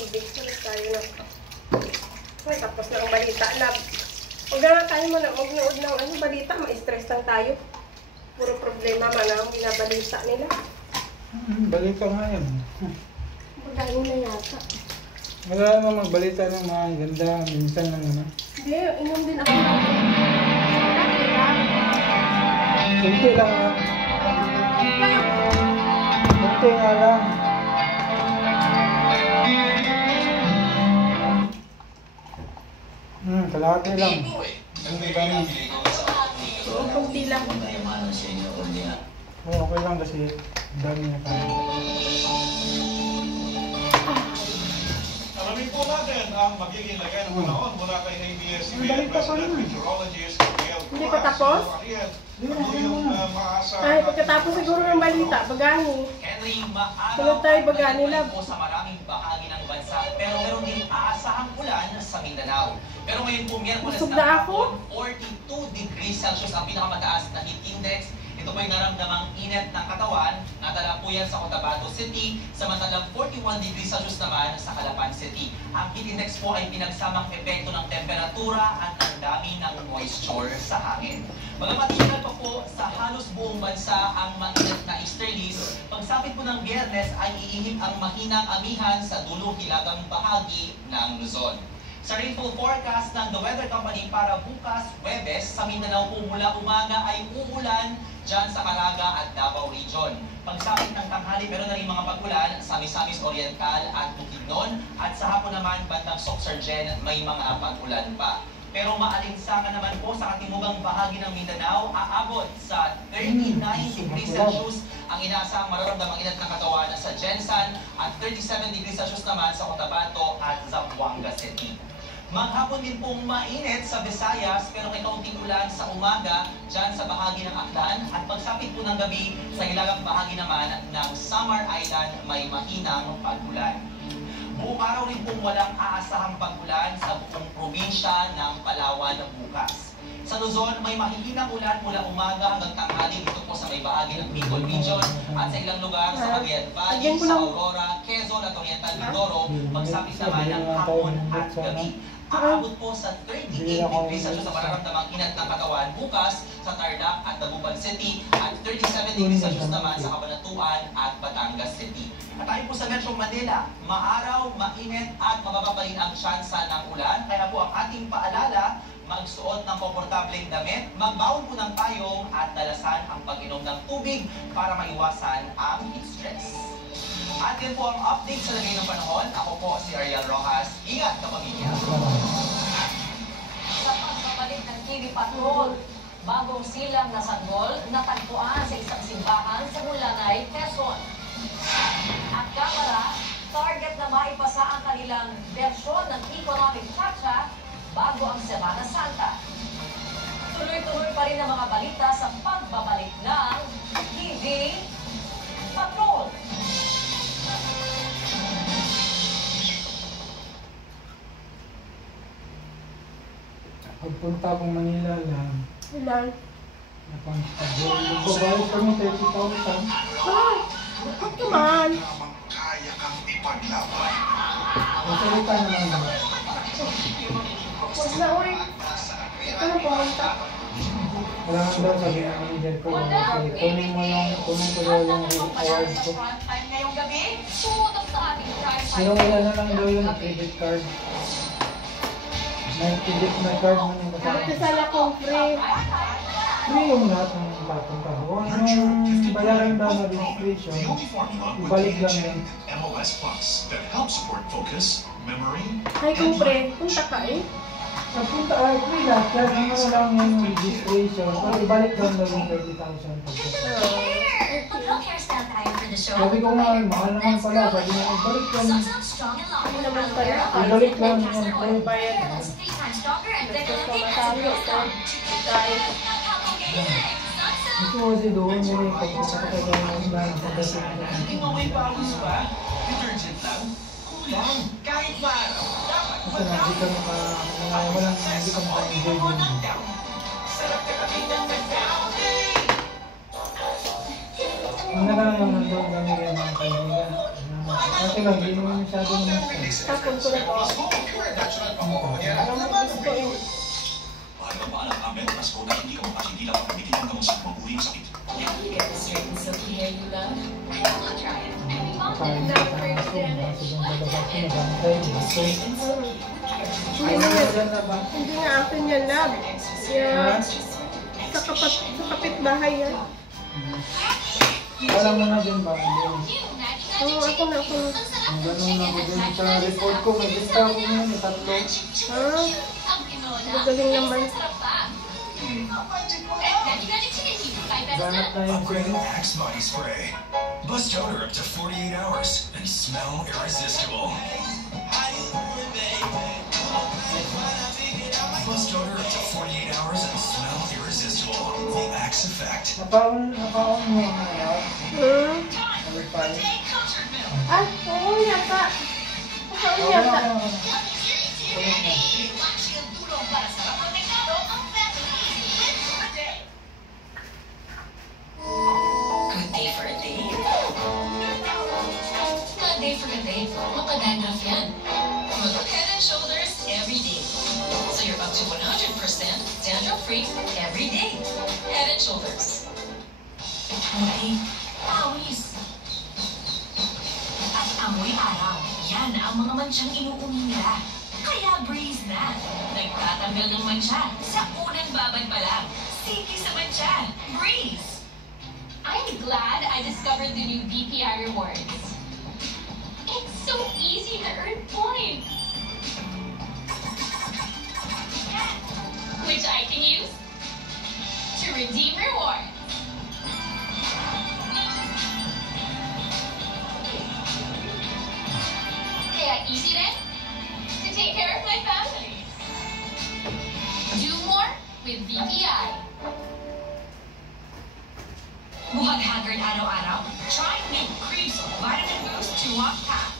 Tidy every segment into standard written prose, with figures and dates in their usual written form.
tubig. Salit tayo na. Ay, tapos na ang balita. Huwag na tayo manood ng ano, balita. Ma-stress lang tayo. Puro problema man ang binabalita nila. Balita nga yan. Magaling na yata. Wala naman magbalita ng mga ganda. Minsan lang naman. Hindi, inom din ako ng Kunti lang ha. Kunti nga lang. Kalahati lang. kunti lang. Oo, okay lang kasi dami na tayo. Alamin po natin ang magiging lagay ng panahon mula kay ABS-CBN President Meteorologist Gail Cruz. Hindi pa tapos? Ay, pagkatapos siguro ng balita, bagani. Sunod tayo bagani lang. Sa maraming bahagi ng bansa, pero meron din aasahang ulan sa Mindanao. Pero ngayon po, Miyerkules na hapon, 42 degrees Celsius ang pinakamataas na heat index. Ito po yung naramdamang init ng katawan. Nadala po yan sa Cotabato City, samantalang 41 degrees Celsius naman sa Calapan City. Ang heat index po ay pinagsamang epekto ng temperatura at ang dami ng moisture sa hangin. Magamatitigal pa po sa halos buong bansa ang mainit na easterlies. Pagsapit po ng Biyernes ay iihip ang mahinang amihan sa dulo-hilagang bahagi ng Luzon. Sa rainfall forecast ng The Weather Company para bukas, Huwebes, sa Mindanao po mula umaga ay uulan dyan sa Caraga at Davao Region. Pagsapit ng tanghali, meron na rin mga pag-ulan sa Misamis Oriental at Bukidnon. At sa hapon naman, bandang Soxargen, may mga pag-ulan pa. Pero maalinsangan naman po sa katimugang bahagi ng Mindanao, aabot sa 39 degrees Celsius ang inaasahang mararamdamang init ng katawan sa Jensan at 37 degrees Celsius naman sa Cotabato at Zamboanga City. Maghapon din pong mainit sa Visayas pero may kaunting ulan sa umaga dyan sa bahagi ng Aklan at pagsapit po ng gabi sa hilagang bahagi naman ng Samar Island may mahinang pag-ulan. Buong araw rin pong walang aasahang pag-ulan sa buong probinsya ng Palawan bukas. Sa Luzon, may mahihinang ulan mula umaga hanggang tanghali dito po sa may bahagi ng Bicol Region at sa ilang lugar sa Cagayan Valley, sa Aurora, Quezon at Oriental Mindoro, pagsapit naman ng hapon at gabi. Aabot po sa 38 degrees Celsius sa mararamdamang inat ng katawan bukas sa Tarlac at Dagupan City at 37 degrees Celsius naman sa Cabanatuan at Batangas City. At tayo po sa Metro Manila, maaraw, mainit at mababa pa rin ang tsansa ng ulan. Kaya po ang ating paalala, magsuot ng komportableng damit, magbawon po ng payong at dalasan ang pag-inom ng tubig para maiwasan ang heat stress. At yun po ang update sa lagay ng panahon. Ako po si Ariel Rojas. Ingat ka, pamilya! Sa pagpapalit ng TV Patrol, bagong silang na sanggol natagpuan sa isang simbahan sa Bulanay, Quezon. At kamera, target na maipasa ang kanilang versyon ng economic chacha bago ang Semana Santa. Tuloy-tuloy pa rin ang mga balita sa pagbabalik ng TV Patrol. Pagpunta akong Manila lang. Ilan? Nagbabayad pa mo 30,000. Ay! Bakit naman? Kaya kang ipaglaban. Magsalita naman. Huwag na, uy. Ito na pumunta. Wala nga daw sabi ng manager ko. Kunin ko daw yung award ko. Ngayong gabi, tutok sa ating drive. Pero wala na lang daw yung credit card. May credit na card mo yung kasama. Bakit kasala kong free? Free yung lahat ng batong tao. Yung bayaran daw na registration, ibalik lang yun. MOS Plus that helps support focus, memory, Ay, kung pre, punta ka eh. Nagpunta free lahat. Kaya ano lang yung registration. Pero ibalik lang daw yung 30,000. Sabi ko nga, mahal naman pala. Sabi niya, ibalik lang. Ano naman pala? Ibalik lang yung Ang bayad. Gusto ko kasalo ito. Dahil, Gusto ko kasi doon yung pagkakatagal ng isla ng pagkakatagal. Hindi mo may pawis pa? Detergent lang? Kulang. Kahit maaraw, dapat Kasi hindi ka maka-enjoy yun. sarap ka kami ng nag-down, eh! Ang nalang naman doon kami yung mga kaibigan. Okay lang, hindi naman masyado naman. Tapon ko na to. Alam mo gusto eh. Mahal na paalam namin, mas ko na hindi ka makasindila pag bitin ang gamot sa mabuling sakit. Kain na ako, nasa yung lalabas ko, nabantay, gusto. Hindi nga akin yan, lab. Yeah. Sa kapitbahay yan. Alam mo na din ba? Hindi. Oo, ako na. Ang ganun na ko din sa report ko, may lista ko ngayon, may 3. Ha? Magaling naman. Ganap na yung Upgraded Axe Body Spray. Bust odor up to 48 hours and smell irresistible. Bust odor up to 48 hours and smell irresistible. The Axe Effect. Napaon mo ang mga Nalipay. Ah, oo yata. Oo Okay yata. na. Good day for a day. Good day for a day. Makadandruff yan. Mag Head and Shoulders every day. So you're up to 100% dandruff-free every day. Head and Shoulders. Puti, pawis. At amoy araw. Yan ang mga mansyang inuuni nila. Kaya breeze na. Nagtatanggal ng mansya sa unang babad pa lang. Sige sa mansya. Breeze. I'm glad I discovered the new BPI rewards. It's so easy to earn points, which I can use to redeem rewards. Kaya easy then to take care of my family. Do more with BPI. Buhat haggard araw-araw? Try Mint Creamsol Vitamin Boost 2-Up Pack.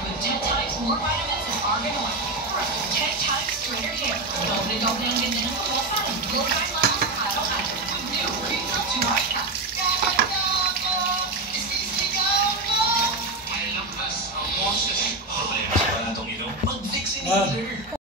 With 10 times more vitamins and argan oil. For up to 10 times straighter hair. Doble-doble ang ganda ng kawasan. Go